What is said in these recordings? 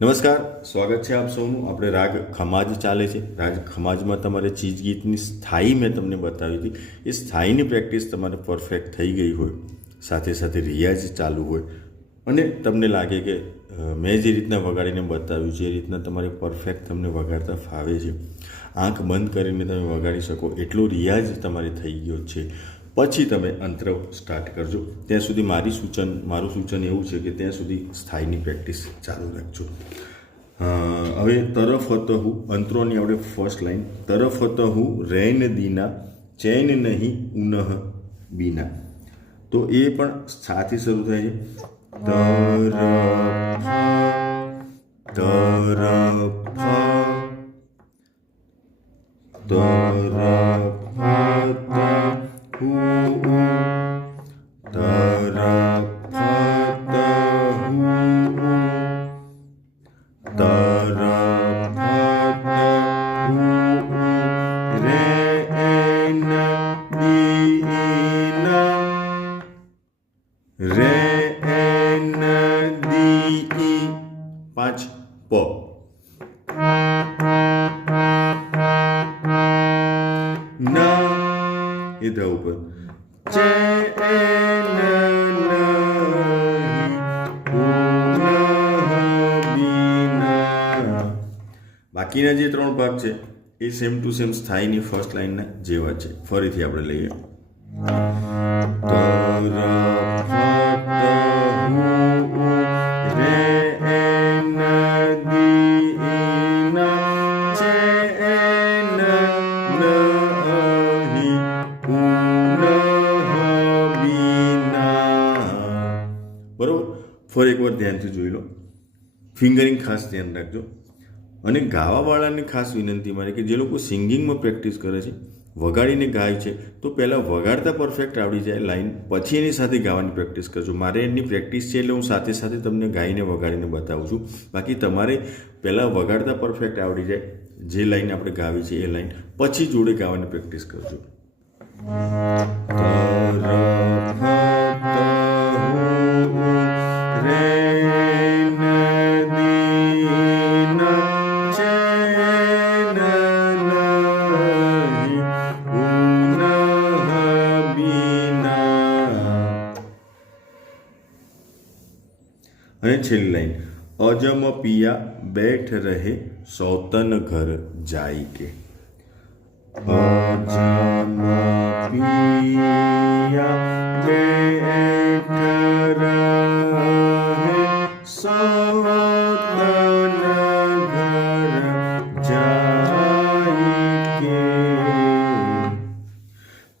નમસ્કાર, સ્વાગત છે આપ સૌનું. આપણે રાગ ખમાજ ચાલે છે. રાગ ખમાજમાં તમારે ચીજ ગીતની સ્થાયી મેં તમને બતાવી હતી. એ સ્થાયીની પ્રેક્ટિસ તમારે પરફેક્ટ થઈ ગઈ હોય, સાથે સાથે રિયાઝ ચાલુ હોય. અને તમને લાગે કે મેં જે રીતના વગાડીને બતાવ્યું છે, એ રીતના તમારે પરફેક્ટ તમને વગાડતા ફાવે છે. આંખ બંધ કરીને તમે વગાડી શકો. એટલો રિયાઝ તમારે થઈ ગયો છે. પછી તમે અંતર સ્ટાર્ટ કરજો. ત્યાં સુધી મારી સૂચન, મારું સૂચન એવું છે કે ત્યાં સુધી સ્થાયીની પ્રેક્ટિસ ચાલુ રાખજો. હવે તરફ હતો હું, અંતરોની આપણે ફર્સ્ટ લાઈન તરફ હતો હું, રૈન દીના, ચૈન નહીં, ઉનહ બીના. તો એ પણ સાથે શરૂ થાય છે. તરફ. રે એન દી પાંચ બાકીના જે ત્રણ ભાગ છે, એ સેમ ટુ સેમ સ્થાયીની ફર્સ્ટ લાઈનના જેવા છે. ફરીથી આપણે લઈએ. બરોબર? ફરી એકવાર ધ્યાનથી જોઈ લો. ફિંગરિંગ ખાસ ધ્યાન રાખજો. અને ગાવાવાળાને ખાસ વિનંતી મારે કે જે લોકો સિંગિંગમાં પ્રેક્ટિસ કરે છે, વગાડીને ગાય છે, તો પહેલાં વગાડતા પરફેક્ટ આવડી જાય લાઈન પછી એની સાથે ગાવાની પ્રેક્ટિસ કરજો. મારે એની પ્રેક્ટિસ છે એટલે હું સાથે સાથે તમને ગાઈને વગાડીને બતાવું છું. બાકી તમારે પહેલાં વગાડતા પરફેક્ટ આવડી જાય, જે લાઈન આપણે ગાવી છે એ લાઈન પછી જોડે ગાવાની પ્રેક્ટિસ કરજો. અને છેલ્લી લાઈન, અજમ પિયા બેઠ રહે સૌતન ઘર જાય કે? અજમ પિયા બેઠ રહે સૌતન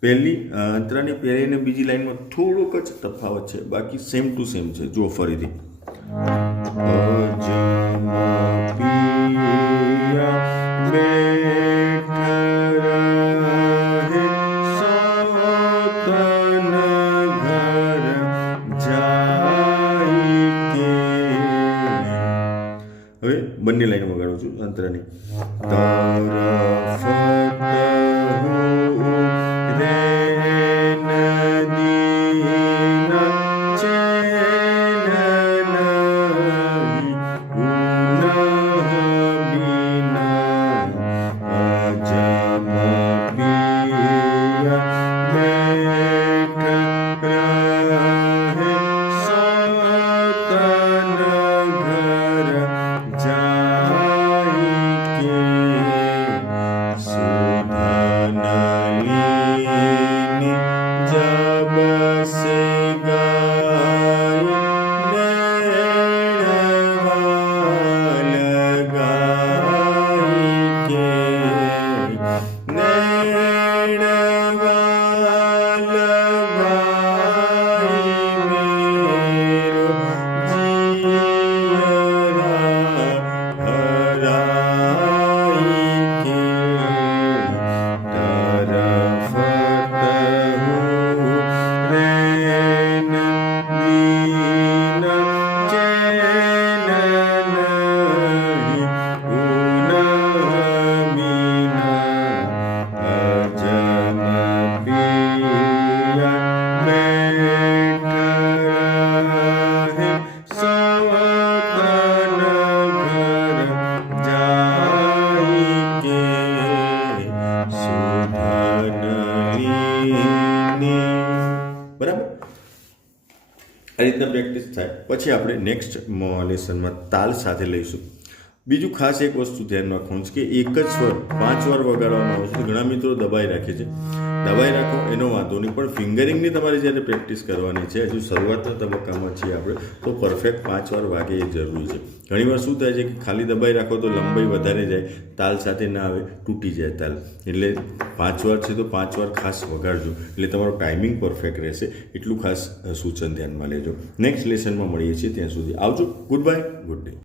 પહેલી અંતરાની પહેલી અને બીજી લાઈનમાં થોડોક જ તફાવત છે. બાકી સેમ ટુ સેમ છે. જુઓ ફરીથી. બંને લાઈન વગાડું છું અંતરાની થાય પછી આપણે નેક્સ્ટ લેસનમાં તાલ સાથે લઈશું. બીજું ખાસ એક વસ્તુ ધ્યાન રાખવાનું છે કે એક જ સ્વર પાંચ વાર વગાડવામાં આવે છે ઘણા મિત્રો દબાઈ રાખે છે. દબાઈ રાખો, એનો વાંધો નહીં, પણ ફિંગરિંગની તમારે જ્યારે પ્રેક્ટિસ કરવાની છે, હજુ શરૂઆતના તબક્કામાં છીએ આપણે, તો પરફેક્ટ પાંચ વાર વાગે એ જરૂરી છે. ઘણીવાર શું થાય છે કે ખાલી દબાઈ રાખો તો લંબાઈ વધારે જાય, તાલ સાથે ના આવે, તૂટી જાય તાલ. એટલે પાંચ વાર છે તો પાંચ વાર ખાસ વગાડજો. એટલે તમારો ટાઈમિંગ પરફેક્ટ રહેશે, એટલું ખાસ સૂચન ધ્યાનમાં લેજો. નેક્સ્ટ લેસનમાં મળીએ છીએ ત્યાં સુધી. આવજો. Good bye, good day.